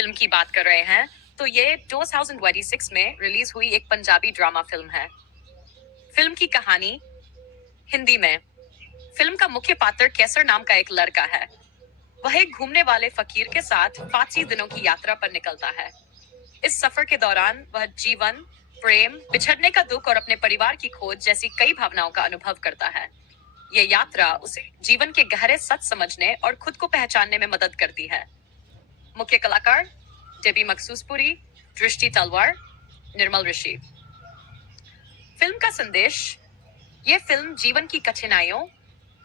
Film की बात कर रहे हैं तो ये 2026 में रिलीज हुई एक पंजाबी ड्रामा फिल्म है। फिल्म की कहानी हिंदी में। फिल्म का मुख्य पात्र कैसर नाम का एक लड़का है। वह एक घूमने वाले फकीर के साथ 5 दिनों की यात्रा पर निकलता है। इस सफर के दौरान वह जीवन, प्रेम, बिछड़ने का दुख और अपने परिवार की खोज जैसी कई भावनाओं का अनुभव करता है। ये यात्रा उसे जीवन के गहरे सच समझने और खुद को पहचानने में मदद करती है। मुख्य कलाकार डेबी मखसूसपुरी, दृष्टि तलवार, निर्मल ऋषि। फिल्म का संदेश। ये फिल्म जीवन की कठिनाइयों,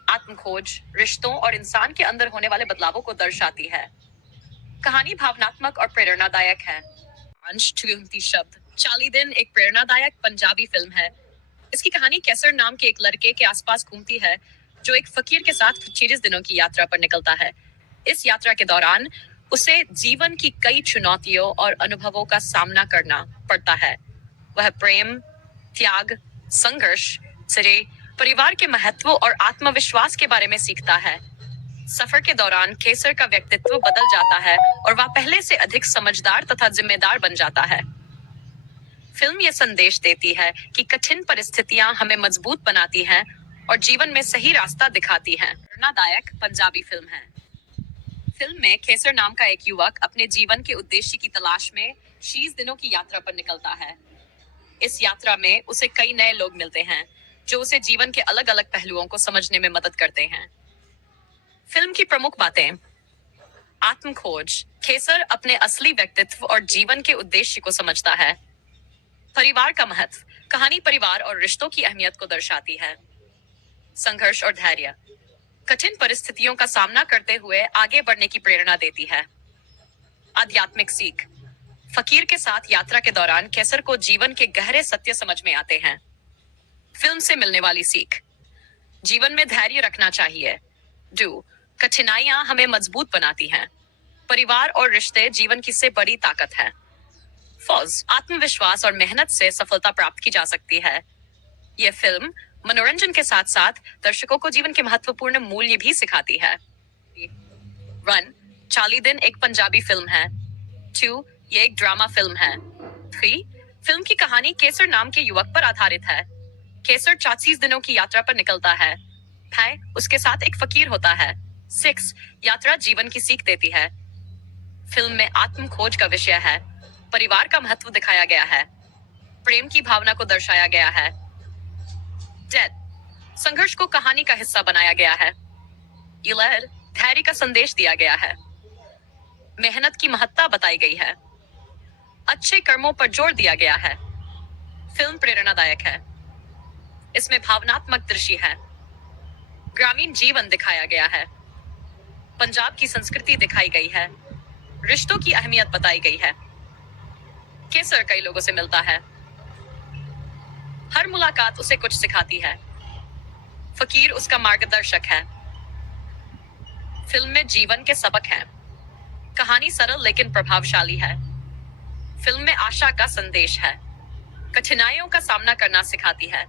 आत्मखोज, रिश्तों और इंसान के अंदर होने वाले बदलावों को दर्शाती है। कहानी भावनात्मक और प्रेरणादायक है। अंश कीमती शब्द। 40 दिन एक प्रेरणादायक पंजाबी फिल्म है। इसकी कहानी कैसर नाम के एक लड़के के आसपास घूमती है जो एक फकीर के साथ 40 दिनों की यात्रा पर निकलता है। इस यात्रा के दौरान उसे जीवन की कई चुनौतियों और अनुभवों का सामना करना पड़ता है। वह प्रेम, त्याग, संघर्ष से परिवार के महत्व और आत्मविश्वास के बारे में सीखता है। सफर के दौरान केसर का व्यक्तित्व बदल जाता है और वह पहले से अधिक समझदार तथा जिम्मेदार बन जाता है। फिल्म ये संदेश देती है कि कठिन परिस्थितियां हमें मजबूत बनाती हैं और जीवन में सही रास्ता दिखाती हैं। प्रेरणादायक पंजाबी फिल्म है। फिल्म में केसर नाम का एक युवक अपने जीवन के उद्देश्य की तलाश में 30 दिनों की यात्रा पर निकलता है। इस यात्रा में उसे कई नए लोग मिलते हैं जो उसे जीवन के अलग अलग पहलुओं को समझने में मदद करते हैं। फिल्म की प्रमुख बातें। आत्मखोज। केसर अपने असली व्यक्तित्व और जीवन के उद्देश्य को समझता है। परिवार का महत्व। कहानी परिवार और रिश्तों की अहमियत को दर्शाती है। संघर्ष और धैर्य। कठिन परिस्थितियों का सामना करते हुए आगे बढ़ने की प्रेरणा देती है। आध्यात्मिक सीख। फकीर के साथ यात्रा के दौरान केसर को जीवन के गहरे सत्य समझ में आते हैं। फिल्म से मिलने वाली सीख। जीवन में धैर्य रखना चाहिए। कठिनाइयां हमें मजबूत बनाती हैं। परिवार और रिश्ते जीवन की से बड़ी ताकत है। फौज। आत्मविश्वास और मेहनत से सफलता प्राप्त की जा सकती है। यह फिल्म मनोरंजन के साथ साथ दर्शकों को जीवन के महत्वपूर्ण मूल्य भी सिखाती है। 1. 40 दिन एक पंजाबी फिल्म है। 2. ये एक ड्रामा फिल्म है। 3. फिल्म की कहानी केसर नाम के युवक पर आधारित है। केसर 40 दिनों की यात्रा पर निकलता है। 5. उसके साथ एक फकीर होता है। 6. यात्रा जीवन की सीख देती है। फिल्म में आत्म खोज का विषय है। परिवार का महत्व दिखाया गया है। प्रेम की भावना को दर्शाया गया है। डेथ। संघर्ष को कहानी का हिस्सा बनाया गया है। 11. धैर्य का संदेश दिया गया है। मेहनत की महत्ता बताई गई है। अच्छे कर्मों पर जोर दिया गया है। फिल्म प्रेरणादायक है। इसमें भावनात्मक दृश्य है। ग्रामीण जीवन दिखाया गया है। पंजाब की संस्कृति दिखाई गई है। रिश्तों की अहमियत बताई गई है। केसर कई लोगों से मिलता है। हर मुलाकात उसे कुछ सिखाती है। फकीर उसका मार्गदर्शक है। फिल्म में जीवन के सबक हैं। कहानी सरल लेकिन प्रभावशाली है। फिल्म में आशा का संदेश है। कठिनाइयों का सामना करना सिखाती है।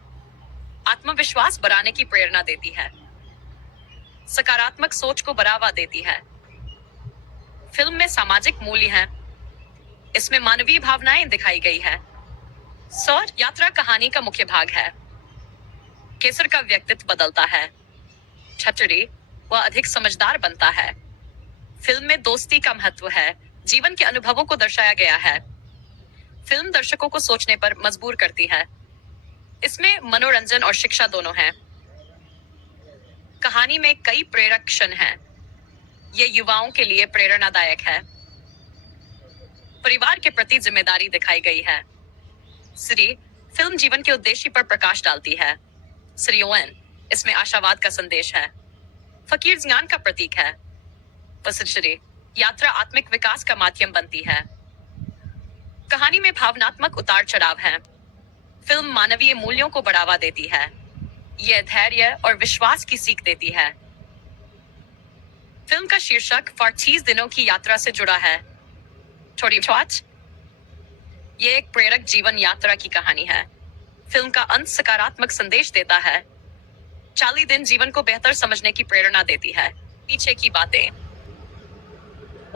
आत्मविश्वास बढ़ाने की प्रेरणा देती है। सकारात्मक सोच को बढ़ावा देती है। फिल्म में सामाजिक मूल्य हैं। इसमें मानवीय भावनाएं दिखाई गई है। सौर यात्रा कहानी का मुख्य भाग है। केसर का व्यक्तित्व बदलता है। छतरी वह अधिक समझदार बनता है। फिल्म में दोस्ती का महत्व है। जीवन के अनुभवों को दर्शाया गया है। फिल्म दर्शकों को सोचने पर मजबूर करती है। इसमें मनोरंजन और शिक्षा दोनों हैं। कहानी में कई प्रेरक क्षण हैं। ये युवाओं के लिए प्रेरणादायक है। परिवार के प्रति जिम्मेदारी दिखाई गई है। श्री फिल्म जीवन के उद्देश्य पर प्रकाश डालती है। श्रीओएन इसमें आशावाद का संदेश है। फकीर ज्ञान का प्रतीक है। श्री यात्रा आत्मिक विकास का माध्यम बनती है। कहानी में भावनात्मक उतार चढ़ाव है। फिल्म मानवीय मूल्यों को बढ़ावा देती है। यह धैर्य और विश्वास की सीख देती है। फिल्म का शीर्षक 40 दिनों की यात्रा से जुड़ा है। थोड़ी बात। यह एक प्रेरक जीवन यात्रा की कहानी है। फिल्म का अंत सकारात्मक संदेश देता है। 40 दिन जीवन को बेहतर समझने की प्रेरणा देती है। पीछे की बातें।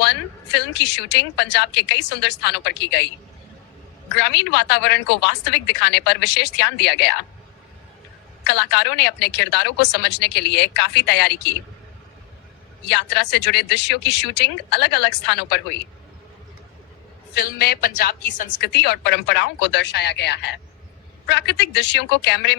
वन, फिल्म की शूटिंग पंजाब के कई सुंदर स्थानों पर की गई। ग्रामीण वातावरण को वास्तविक दिखाने पर विशेष ध्यान दिया गया। कलाकारों ने अपने किरदारों को समझने के लिए काफी तैयारी की। यात्रा से जुड़े दृश्यों की शूटिंग अलग अलग स्थानों पर हुई। फिल्म में पंजाब की संस्कृति और परंपराओं को दर्शाया गया है। प्राकृतिक दृश्यों को कैमरे